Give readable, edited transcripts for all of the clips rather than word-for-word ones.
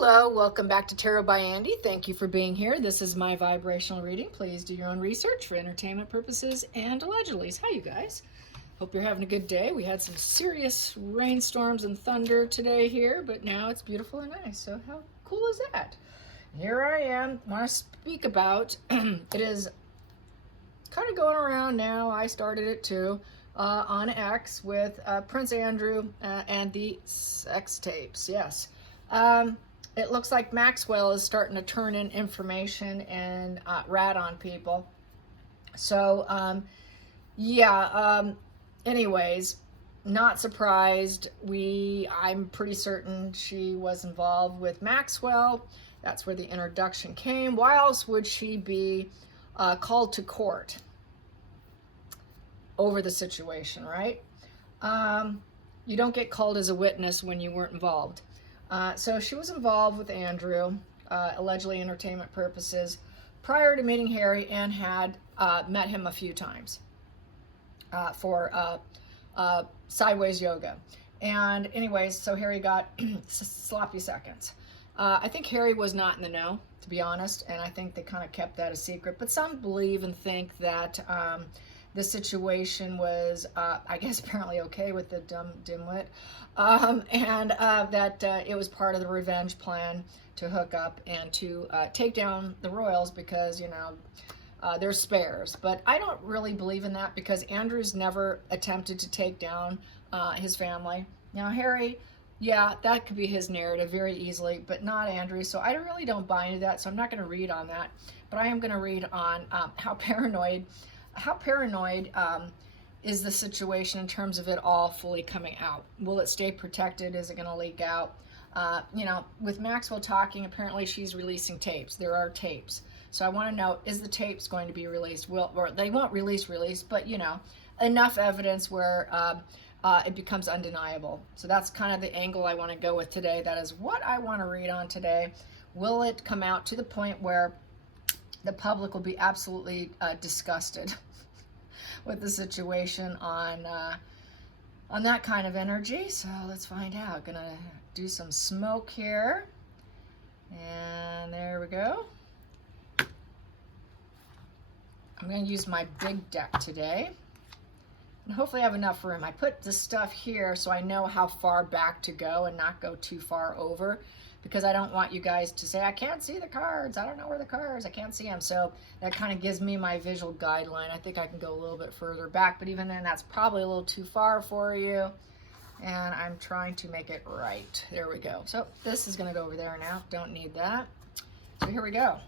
Hello, welcome back to Tarot by Andy. Thank you for being here. This is my vibrational reading. Please do your own research for entertainment purposes and allegedly. Hi, you guys. Hope you're having a good day. We had some serious rainstorms and thunder today here, but now it's beautiful and nice. So how cool is that? Here I am. I want to speak about, it is kind of going around now. I started it too, on X with Prince Andrew and the sex tapes. Yes. It looks like Maxwell is starting to turn in information and rat on people. So, anyways, not surprised. I'm pretty certain she was involved with Maxwell. That's where the introduction came. Why else would she be called to court over the situation, right? You don't get called as a witness when you weren't involved. So she was involved with Andrew, allegedly entertainment purposes, prior to meeting Harry, and had met him a few times for sideways yoga. And anyways, so Harry got sloppy seconds. I think Harry was not in the know, to be honest, and I think they kind of kept that a secret. But some believe and think that the situation was, I guess, apparently okay with the dumb dimwit, and that it was part of the revenge plan to hook up and to take down the royals because, you know, they're spares. But I don't really believe in that because Andrew's never attempted to take down his family. Now, Harry, yeah, that could be his narrative very easily, but not Andrew. So I really don't buy into that, so I'm not going to read on that. But I am going to read on how paranoid is the situation in terms of it all fully coming out. Will it stay protected? Is it going to leak out? You know, with Maxwell talking, apparently she's releasing tapes. There are tapes. So I want to know, is the tapes going to be released? Or they won't release, but, you know, enough evidence where it becomes undeniable. So that's kind of the angle I want to go with today. That is what I want to read on today. Will it come out to the point where the public will be absolutely disgusted with the situation on that kind of energy? So let's find out. Gonna do some smoke here, and there we go. I'm gonna use my big deck today, and hopefully I have enough room. I put the stuff here so I know how far back to go and not go too far over, because I don't want you guys to say, I can't see the cards, I don't know where the cards, I can't see them. So that kind of gives me my visual guideline. I think I can go a little bit further back, but even then that's probably a little too far for you. And I'm trying to make it right. There we go. So this is gonna go over there now. Don't need that. So here we go.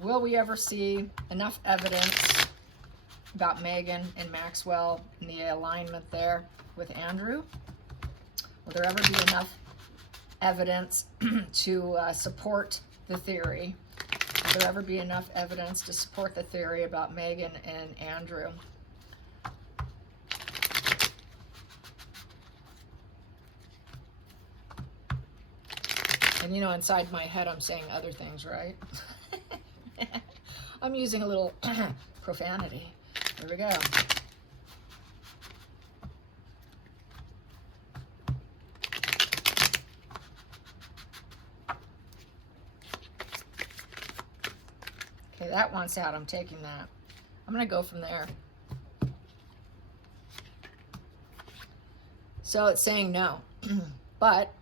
Will we ever see enough evidence about Meghan and Maxwell and the alignment there with Andrew? Will there ever be enough evidence to support the theory? Will there ever be enough evidence to support the theory about Meghan and Andrew? And you know, inside my head I'm saying other things, right? I'm using a little profanity. Here we go. Okay, that wants out. I'm taking that. I'm going to go from there. So it's saying no. But,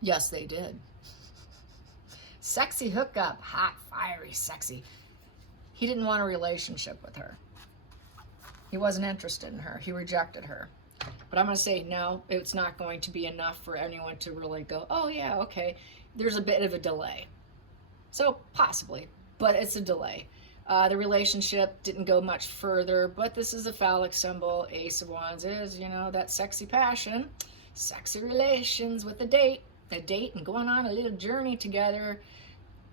yes, they did. Sexy hookup. Hot, fiery, sexy. He didn't want a relationship with her. He wasn't interested in her. He rejected her. But I'm going to say no, it's not going to be enough for anyone to really go, oh, yeah, okay. There's a bit of a delay. So possibly, but it's a delay. The relationship didn't go much further, but this is a phallic symbol. Ace of Wands is, you know, that sexy passion, sexy relations with a date and going on a little journey together.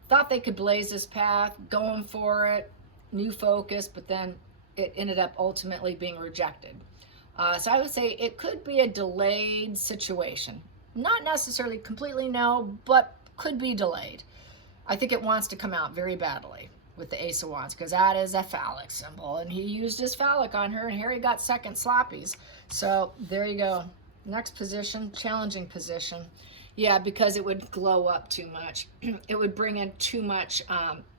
Thought they could blaze this path, going for it, new focus, but then it ended up ultimately being rejected. So I would say it could be a delayed situation. Not necessarily completely no, but could be delayed. I think it wants to come out very badly with the Ace of Wands, because that is a phallic symbol, and he used his phallic on her, and Harry got second sloppies. So there you go. Next position, challenging position. Yeah, because it would glow up too much. It would bring in too much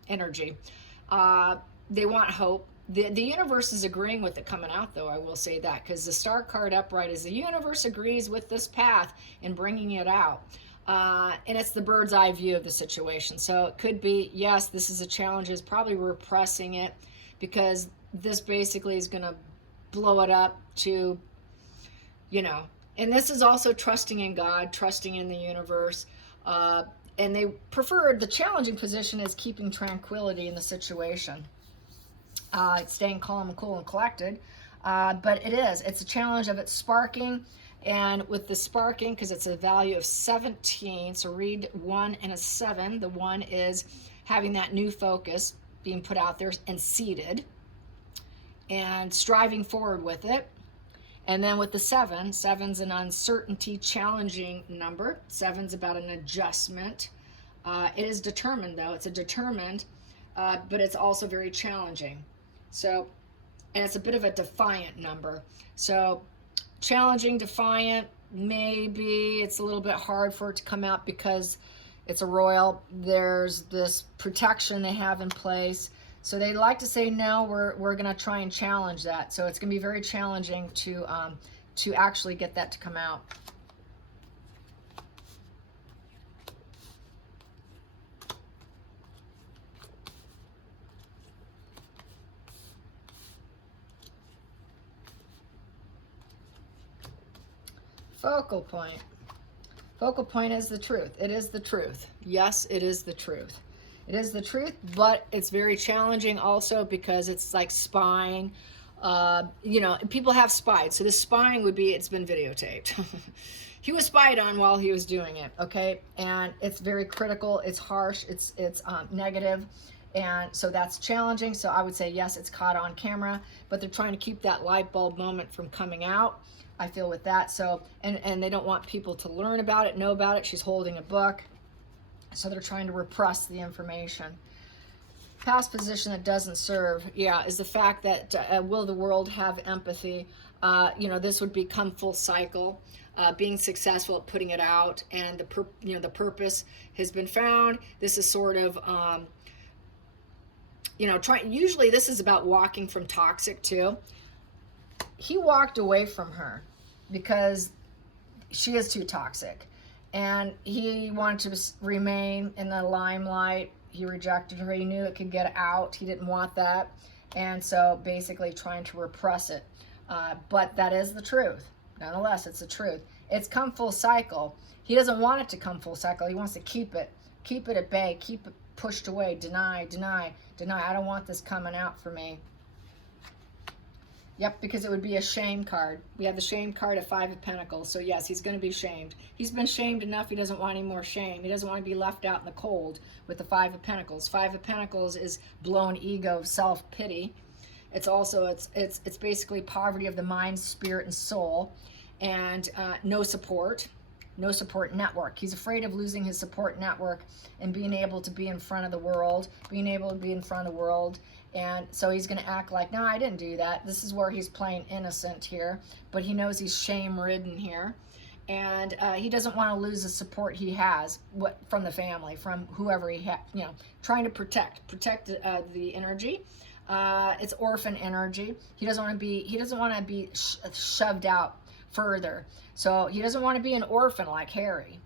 energy. They want hope. The universe is agreeing with it coming out, though, I will say that, because the star card upright is the universe agrees with this path and bringing it out. And it's the bird's eye view of the situation. So it could be, yes, this is a challenge, it's probably repressing it, because this basically is going to blow it up to, you know, and this is also trusting in God, trusting in the universe. And they prefer, the challenging position is keeping tranquility in the situation. Staying calm and cool and collected. But it's a challenge of it sparking. And with the sparking, because it's a value of 17, so read 1 and a 7. The 1 is having that new focus being put out there and seated and striving forward with it. And then with the 7, 7's an uncertainty, challenging number. 7's about an adjustment. It is determined, though. It's a determined, but it's also very challenging. So, and it's a bit of a defiant number. So, challenging, defiant, maybe it's a little bit hard for it to come out because it's a royal. There's this protection they have in place. So they like to say, no, we're going to try and challenge that. So it's going to be very challenging to actually get that to come out. Focal point. Focal point is the truth. It is the truth. Yes, it is the truth. It is the truth, but it's very challenging also because it's like spying. You know, people have spied. So this spying would be, it's been videotaped. He was spied on while he was doing it, okay? And it's very critical. It's harsh. It's negative. And so that's challenging. So I would say, yes, it's caught on camera, but they're trying to keep that light bulb moment from coming out. I feel with that. So, and they don't want people to learn about it, know about it. She's holding a book. So they're trying to repress the information. Past position that doesn't serve, yeah, is the fact that will the world have empathy? You know, this would become full cycle. Being successful at putting it out, and the purpose has been found. This is sort of, you know, usually this is about walking from toxic too. He walked away from her because she is too toxic, and he wanted to remain in the limelight. He rejected her. He knew it could get out. He didn't want that, and so basically trying to repress it. But that is the truth. Nonetheless, it's the truth. It's come full cycle. He doesn't want it to come full cycle. He wants to keep it at bay, keep it pushed away, deny. I don't want this coming out for me. Yep, because it would be a shame card. We have the shame card of 5 of Pentacles. So yes, he's going to be shamed. He's been shamed enough. He doesn't want any more shame. He doesn't want to be left out in the cold with the 5 of Pentacles. 5 of Pentacles is blown ego, self-pity. It's also, it's basically poverty of the mind, spirit, and soul, and no support network. He's afraid of losing his support network and being able to be in front of the world, and so he's going to act like, no, I didn't do that. This is where he's playing innocent here, but he knows he's shame-ridden here, and he doesn't want to lose the support he has from the family, from whoever he has, you know, trying to protect the energy. It's orphan energy. He doesn't want to be shoved out further. So he doesn't want to be an orphan like Harry.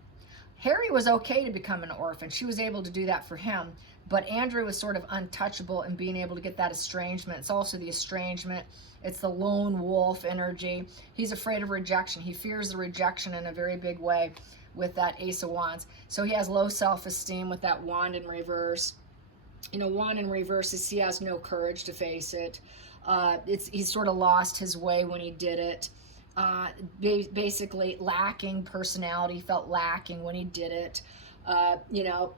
Harry was okay to become an orphan. She was able to do that for him. But Andrew was sort of untouchable in being able to get that estrangement. It's also the estrangement. It's the lone wolf energy. He's afraid of rejection. He fears the rejection in a very big way with that Ace of Wands. So he has low self-esteem with that wand in reverse. You know, wand in reverse is he has no courage to face it. He's sort of lost his way when he did it. Basically lacking personality, felt lacking when he did it. You know,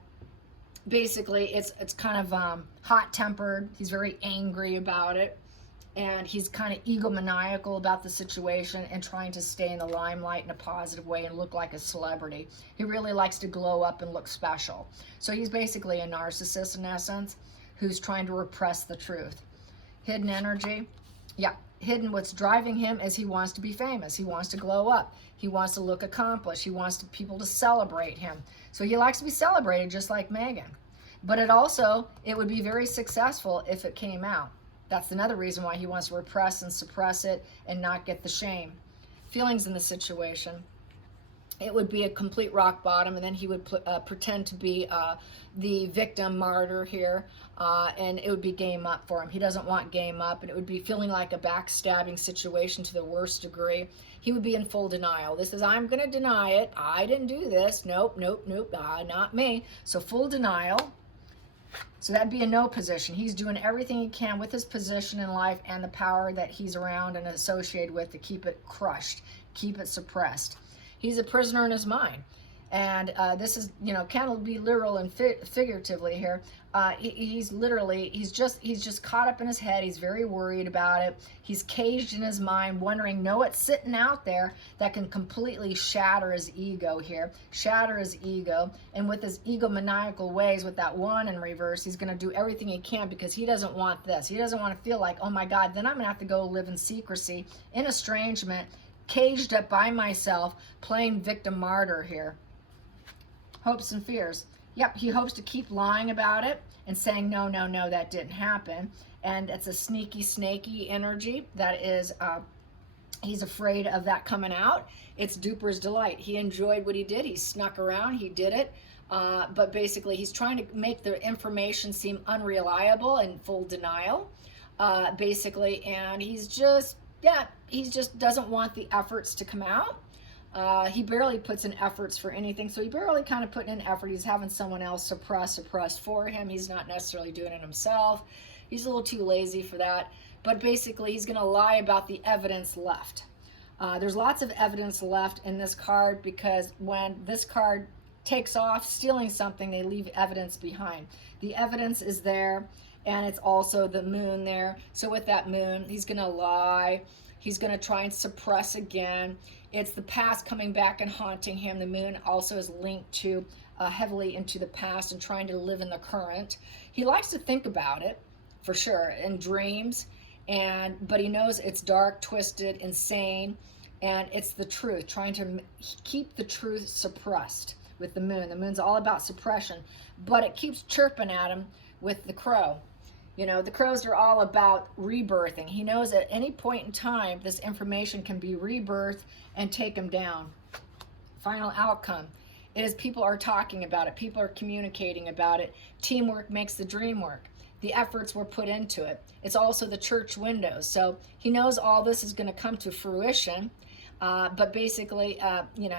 basically it's kind of hot-tempered. He's very angry about it, and he's kind of egomaniacal about the situation and trying to stay in the limelight in a positive way and look like a celebrity. He really likes to glow up and look special. So he's basically a narcissist in essence, who's trying to repress the truth. Hidden energy, yeah, hidden what's driving him is he wants to be famous. He wants to glow up. He wants to look accomplished. He wants people to celebrate him. So he likes to be celebrated just like Megan. But it would be very successful if it came out. That's another reason why he wants to repress and suppress it and not get the shame feelings in the situation. It would be a complete rock bottom, and then he would pretend to be the victim martyr here, and it would be game up for him. He doesn't want game up, and it would be feeling like a backstabbing situation to the worst degree. He would be in full denial. This is, I'm going to deny it. I didn't do this. Nope, nope, nope, not me. So full denial. So that'd be a no position. He's doing everything he can with his position in life and the power that he's around and associated with to keep it crushed, keep it suppressed. He's a prisoner in his mind. And this is, can be literal and figuratively here. He's just caught up in his head. He's very worried about it. He's caged in his mind, wondering, it's sitting out there that can completely shatter his ego here, And with his egomaniacal ways, with that one in reverse, he's going to do everything he can because he doesn't want this. He doesn't want to feel like, oh my God, then I'm going to have to go live in secrecy, in estrangement, caged up by myself, playing victim martyr here. Hopes and fears. Yep, he hopes to keep lying about it and saying, no, that didn't happen. And it's a sneaky, snaky energy that is, he's afraid of that coming out. It's duper's delight. He enjoyed what he did. He snuck around. He did it. But basically, he's trying to make the information seem unreliable and full denial, basically. And he just doesn't want the efforts to come out. He barely puts in efforts for anything, so he barely kind of putting in effort. He's having someone else suppress for him. He's not necessarily doing it himself. He's a little too lazy for that. But basically, he's going to lie about the evidence left. There's lots of evidence left in this card because when this card takes off stealing something, they leave evidence behind. The evidence is there, and it's also the moon there. So with that moon, he's going to lie. He's going to try and suppress again. It's the past coming back and haunting him. The moon also is linked to heavily into the past and trying to live in the current. He likes to think about it, for sure, in dreams, but he knows it's dark, twisted, insane, and it's the truth, trying to keep the truth suppressed with the moon. The moon's all about suppression, but it keeps chirping at him with the crow. The crows are all about rebirthing. He knows at any point in time, this information can be rebirthed and take him down. Final outcome is people are talking about it. People are communicating about it. Teamwork makes the dream work. The efforts were put into it. It's also the church windows. So he knows all this is going to come to fruition. But basically,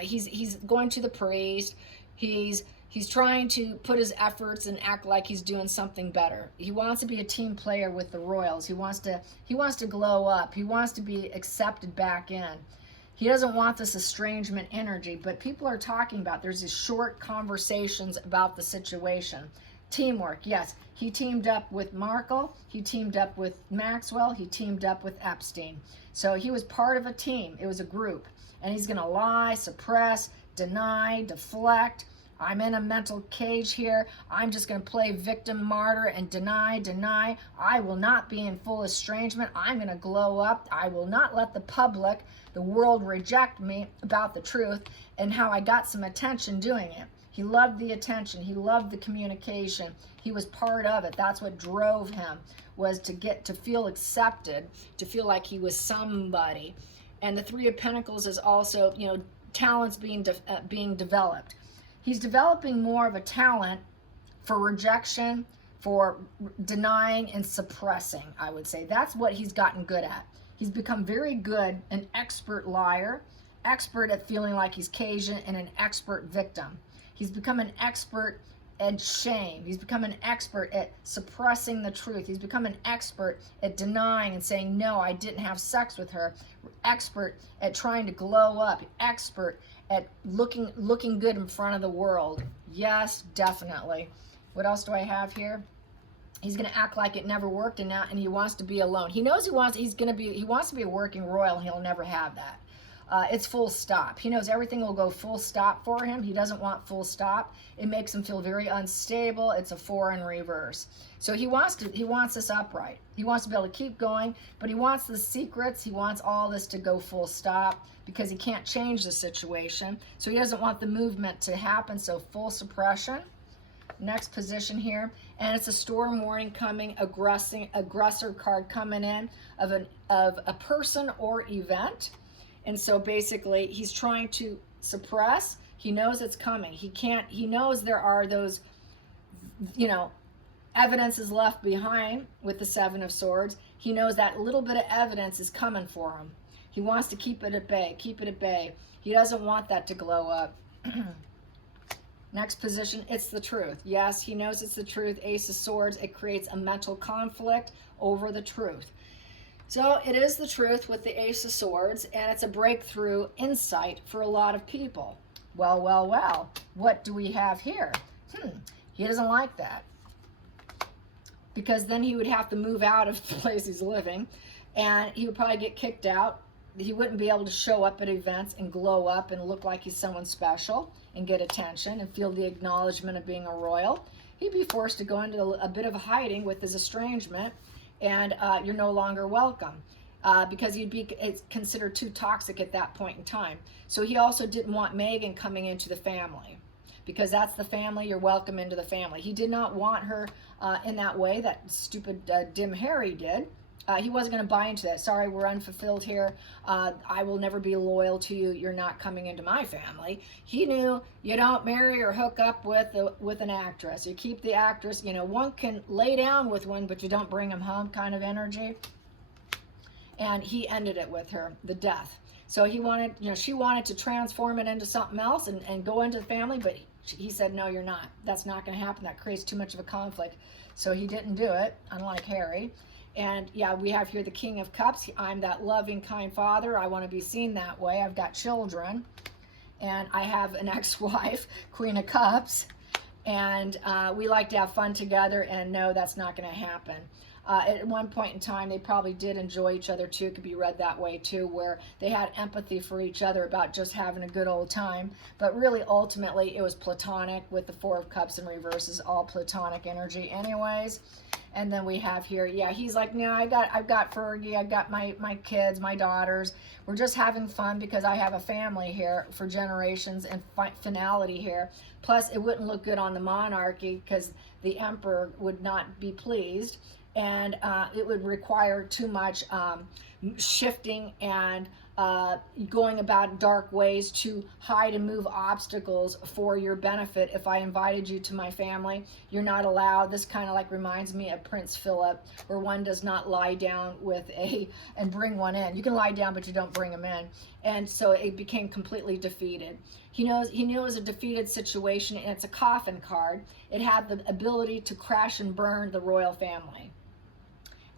he's going to the priest. He's trying to put his efforts and act like he's doing something better. He wants to be a team player with the Royals. He wants to glow up. He wants to be accepted back in. He doesn't want this estrangement energy, but people are talking about, there's these short conversations about the situation. Teamwork, yes. He teamed up with Markle. He teamed up with Maxwell. He teamed up with Epstein. So he was part of a team. It was a group. And he's going to lie, suppress, deny, deflect. I'm in a mental cage here. I'm just going to play victim, martyr, and deny. I will not be in full estrangement. I'm going to glow up. I will not let the public, the world, reject me about the truth and how I got some attention doing it. He loved the attention. He loved the communication. He was part of it. That's what drove him, was to feel accepted, to feel like he was somebody. And the Three of Pentacles is also, talents being developed. He's developing more of a talent for rejection, for denying and suppressing, I would say. That's what he's gotten good at. He's become very good, an expert liar, expert at feeling like he's Cajun, and an expert victim. He's become an expert at shame. He's become an expert at suppressing the truth. He's become an expert at denying and saying, no, I didn't have sex with her. Expert at trying to glow up. Expert at looking good in front of the world. Yes, definitely. What else do I have here? He's going to act like it never worked, and he wants to be alone. He knows he wants to be a working royal, and he'll never have that. It's full stop. He knows everything will go full stop for him. He doesn't want full stop. It makes him feel very unstable. It's a 4 in reverse. So he wants this upright. He wants to be able to keep going, but he wants the secrets. He wants all this to go full stop because he can't change the situation. So he doesn't want the movement to happen. So full suppression. Next position here, and it's a storm warning coming, aggressor card coming in of a person or event. And so basically he's trying to suppress. He knows it's coming. He knows there are those, evidence is left behind with the 7 of Swords. He knows that little bit of evidence is coming for him. He wants to keep it at bay, He doesn't want that to glow up. Next position, it's the truth. Yes, he knows it's the truth. Ace of Swords, it creates a mental conflict over the truth. So it is the truth with the Ace of Swords, and it's a breakthrough insight for a lot of people. Well, what do we have here? He doesn't like that, because then he would have to move out of the place he's living, and he would probably get kicked out. He wouldn't be able to show up at events and glow up and look like he's someone special and get attention and feel the acknowledgement of being a royal. He'd be forced to go into a bit of hiding with his estrangement, and you're no longer welcome because he'd be considered too toxic at that point in time. So he also didn't want Megan coming into the family, because that's the family. You're welcome into the family. He did not want her in that way that stupid dim Harry did. He wasn't going to buy into that. Sorry, we're unfulfilled here. I will never be loyal to you. You're not coming into my family. He knew you don't marry or hook up with an actress. You keep the actress. One can lay down with one, but you don't bring him home kind of energy. And he ended it with her, the death. So he wanted, she wanted to transform it into something else and go into the family, but he said, no, you're not. That's not going to happen. That creates too much of a conflict. So he didn't do it, unlike Harry. And yeah, we have here the King of Cups. I'm that loving, kind father. I want to be seen that way. I've got children. And I have an ex-wife, Queen of Cups. And we like to have fun together, and no, that's not going to happen. At one point in time, they probably did enjoy each other too. It could be read that way too, where they had empathy for each other about just having a good old time. But really, ultimately, it was platonic with the 4 of Cups in reverse. Is all platonic energy anyways. And then we have here, yeah, he's like, no, I've got Fergie, I've got my kids, my daughters. We're just having fun because I have a family here for generations and finality here. Plus, it wouldn't look good on the monarchy because the emperor would not be pleased. And it would require too much shifting and going about dark ways to hide and move obstacles for your benefit. If I invited you to my family, you're not allowed. This kind of like reminds me of Prince Philip, where one does not lie down and bring one in. You can lie down, but you don't bring them in. And so it became completely defeated. He knew it was a defeated situation, and it's a coffin card. It had the ability to crash and burn the royal family.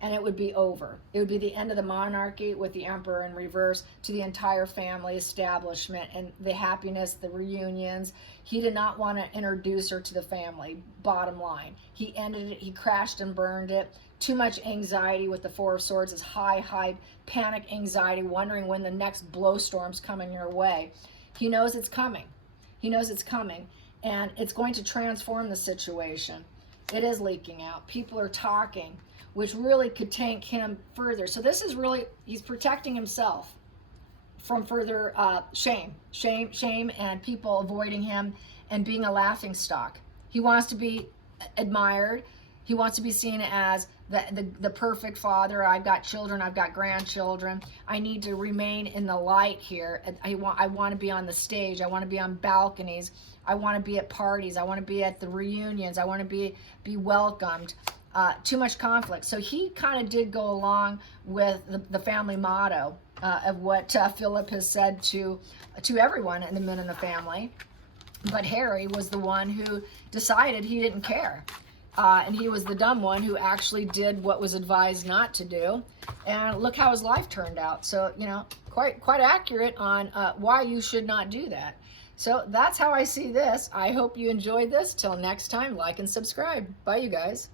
And it would be over. It would be the end of the monarchy with the emperor in reverse to the entire family establishment and the happiness, the reunions. He did not want to introduce her to the family, bottom line. He ended it, he crashed and burned it. Too much anxiety with the 4 of Swords is high panic anxiety, wondering when the next blowstorm's coming your way. He knows it's coming. He knows it's coming, and it's going to transform the situation. It is leaking out. People are talking, which really could tank him further. So this is really, he's protecting himself from further shame and people avoiding him and being a laughing stock. He wants to be admired. He wants to be seen as the perfect father. I've got children, I've got grandchildren. I need to remain in the light here. I want to be on the stage. I want to be on balconies. I want to be at parties. I want to be at the reunions. I want to be welcomed. Too much conflict. So he kind of did go along with the family motto of what Philip has said to everyone in the men in the family. But Harry was the one who decided he didn't care. And he was the dumb one who actually did what was advised not to do. And look how his life turned out. So, quite accurate on why you should not do that. So that's how I see this. I hope you enjoyed this. Till next time, like and subscribe. Bye, you guys.